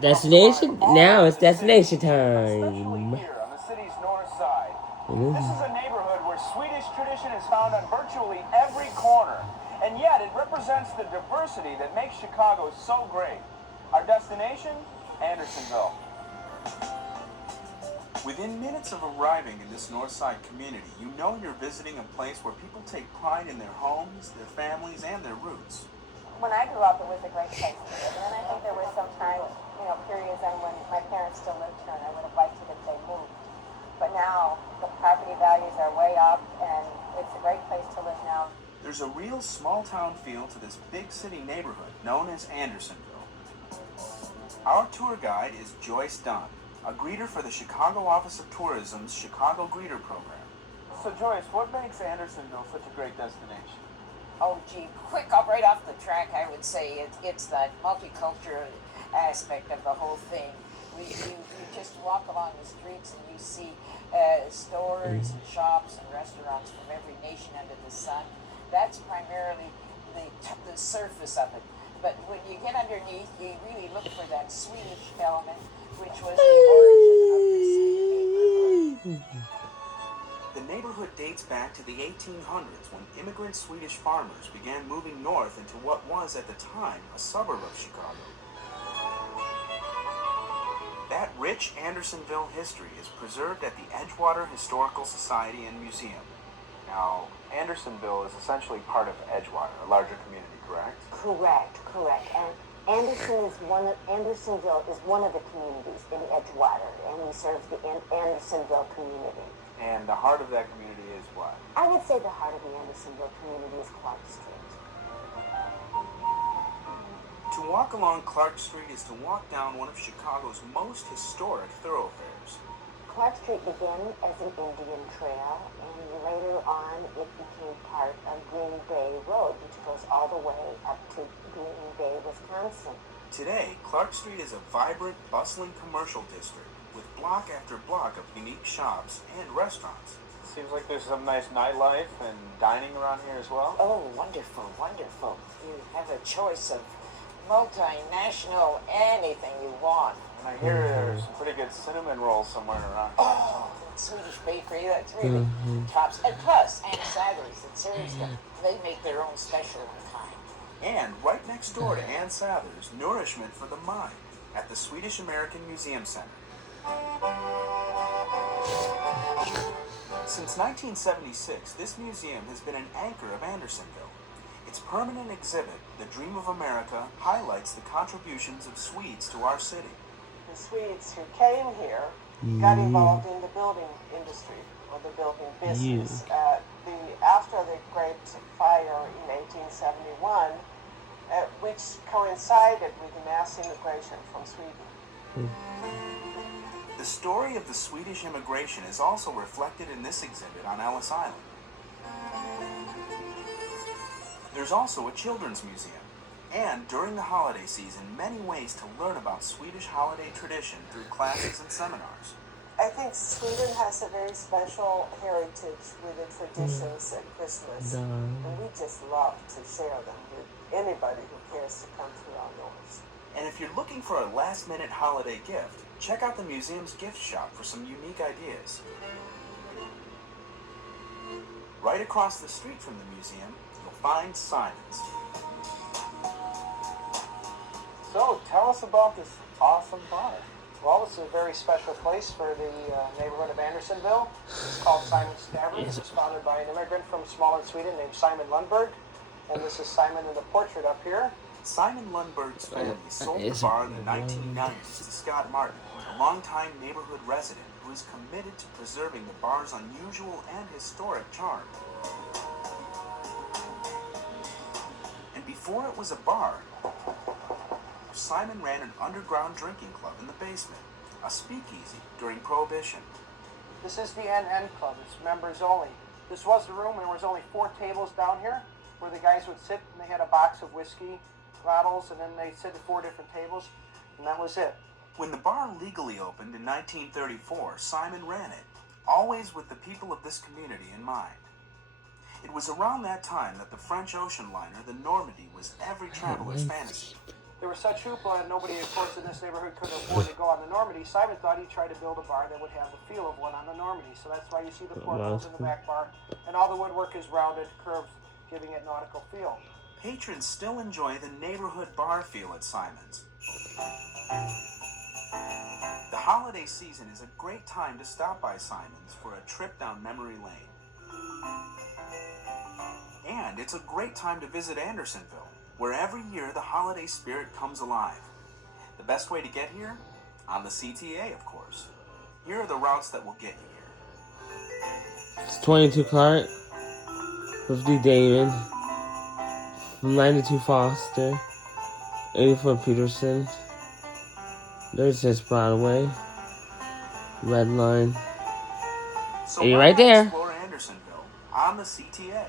Destination? Now it's destination time. Here on the city's north side. This Mhm. is a neighborhood where Swedish tradition is found on virtually every corner. And yet it represents the diversity that makes Chicago so great. Our destination? Andersonville. Within minutes of arriving in this north side community, you know you're visiting a place where people take pride in their homes, their families, and their roots. When I grew up, it was a great place to live. And then I think there were some times, periods on when my parents still lived here, and I would have liked it if they moved. But now, the property values are way up, and it's a great place to live now. There's a real small-town feel to this big city neighborhood known as Andersonville. Our tour guide is Joyce Dunn, a greeter for the Chicago Office of Tourism's Chicago Greeter Program. So Joyce, what makes Andersonville such a great destination? Oh, gee, quick up right off the track, I would say it's that multicultural aspect of the whole thing. You just walk along the streets and you see stores and shops and restaurants from every nation under the sun. That's primarily the surface of it. But when you get underneath, you really look for that Swedish element, which was the origin of this neighborhood. The neighborhood dates back to the 1800s when immigrant Swedish farmers began moving north into what was at the time a suburb of Chicago. That rich Andersonville history is preserved at the Edgewater Historical Society and Museum. Now, Andersonville is essentially part of Edgewater, a larger community, correct? Correct. And Andersonville is one of the communities in Edgewater, and we serve the Andersonville community. And the heart of that community is what? I would say the heart of the Andersonville community is Clark Street. To walk along Clark Street is to walk down one of Chicago's most historic thoroughfares. Clark Street began as an Indian trail, and later on it became part of Green Bay Road, which goes all the way up to Green Bay, Wisconsin. Today, Clark Street is a vibrant, bustling commercial district with block after block of unique shops and restaurants. Seems like there's some nice nightlife and dining around here as well. Oh, wonderful. You have a choice of multinational anything you want. And I hear there's some pretty good cinnamon rolls somewhere around here. Oh, that Swedish bakery, that's really tops. And plus, Ann Sather's that serves them. They make their own special kind. And right next door to Ann Sather's, nourishment for the mind at the Swedish American Museum Center. Since 1976, this museum has been an anchor of Andersonville. Its permanent exhibit, The Dream of America, highlights the contributions of Swedes to our city. The Swedes who came here got involved in the building industry or the building business. After the Great Fire in 1871, which coincided with the mass immigration from Sweden. The story of the Swedish immigration is also reflected in this exhibit on Ellis Island. There's also a children's museum, and during the holiday season, many ways to learn about Swedish holiday tradition through classes and seminars. I think Sweden has a very special heritage with the traditions at Christmas, and we just love to share them with anybody who cares to come through our doors. And if you're looking for a last-minute holiday gift, check out the museum's gift shop for some unique ideas. Right across the street from the museum, you'll find Simon's. So, tell us about this awesome bar. Well, this is a very special place for the neighborhood of Andersonville. It's called Simon's Tavern. It was founded by an immigrant from Småland, Sweden named Simon Lundberg. And this is Simon in the portrait up here. Simon Lundberg's family sold the bar in the 1990s to Scott Martin, a longtime neighborhood resident who is committed to preserving the bar's unusual and historic charm. And before it was a bar, Simon ran an underground drinking club in the basement, a speakeasy during Prohibition. This is the NN Club. It's members only. This was the room. There was only 4 tables down here where the guys would sit, and they had a box of whiskey bottles, and then they'd sit at 4 different tables, and that was it. When the bar legally opened in 1934, Simon ran it, always with the people of this community in mind. It was around that time that the French ocean liner, the Normandy, was every traveler's fantasy. there was such hoopla, and nobody, of course, in this neighborhood could afford to go on the Normandy. Simon thought he'd try to build a bar that would have the feel of one on the Normandy. So that's why you see the portals in the back bar, and all the woodwork is rounded, curved, giving it nautical feel. Patrons still enjoy the neighborhood bar feel at Simon's. The holiday season is a great time to stop by Simon's for a trip down memory lane. And it's a great time to visit Andersonville, where every year the holiday spirit comes alive. The best way to get here? On the CTA, of course. Here are the routes that will get you here. It's 22 Clark, 50 Damon, 92 Foster, 84 Peterson, 36 Broadway, Red Line. So Hey, why right not there. explore Andersonville on the CTA?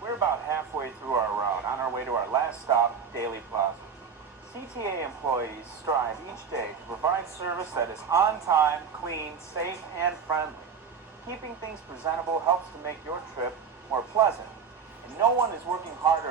We're about halfway through our route, on our way to our last stop, Daily Plaza. CTA employees strive each day to provide service that is on time, clean, safe, and friendly. Keeping things presentable helps to make your trip more pleasant, and no one is working harder